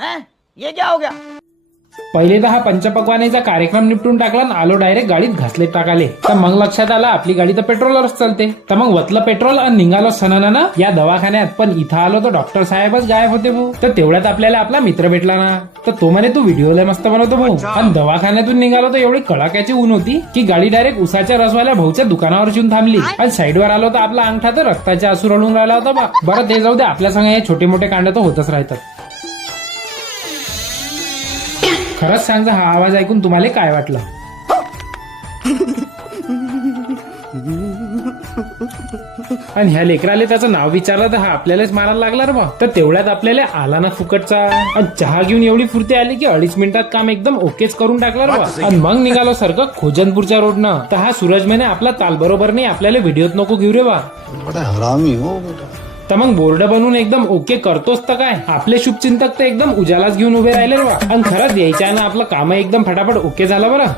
हैं? ये क्या हो गया? पहिले तर हा पंचपक्वानेचा कार्यक्रम निपटून टाकला आणि आलो डायरेक्ट गाडीत घासले टाकाले. तर मग लक्षात आलं आपली गाडी तर पेट्रोलवरच चालते. तर मग वतलं पेट्रोल आणि निघालो सणाना या दवाखान्यात. पण इथं आलो तर डॉक्टर साहेबच गायब होते भाऊ. तर तेवढ्यात आपल्याला आपला मित्र भेटला ना. तर तो म्हणे तू व्हिडिओ लय मस्त बनवतो भाऊ. आणि दवाखान्यातून निघालो तर एवढी कडाक्याची ऊन होती की गाडी डायरेक्ट उसाच्या रसवाल्या भाऊच्या दुकानावर येऊन थांबली. आणि साईडवर आलो तर आपला अंगठा तर रक्ताचे आसू रडून राहिला होता बा. बरं ते जाऊ दे, आपल्या संग हे छोटे मोठे कांड तर होतच राहतात. खरंच सांगा, हा आवाज ऐकून तुम्हाला काय वाटलं? आणि ह्या लेकराले त्याचं नाव विचारलं तर हा आपल्यालाच मारायला लागला रे बा. तर तेवढ्यात आपल्याला आला ना फुकटचा. आणि चहा घेऊन एवढी फुर्ती आली की 2.5 मिनिटात काम एकदम ओकेच करून टाकलं रे बा. आणि मग निघालो सारखं खोजनपूरच्या रोडनं. तर हा सूरज म्हणे आपला ताल बरोबर नाही, आपल्याला व्हिडिओत नको घेऊ रे बा. हरामी हो बेटा. तर मग बोर्ड बनवून एकदम ओके करतोच तर काय, आपले शुभचिंतक तर एकदम उजालाच घेऊन उभे राहिले रे बा. आणि खरंच यायच्या ना आपलं काम एकदम फटाफट ओके झालं बरं.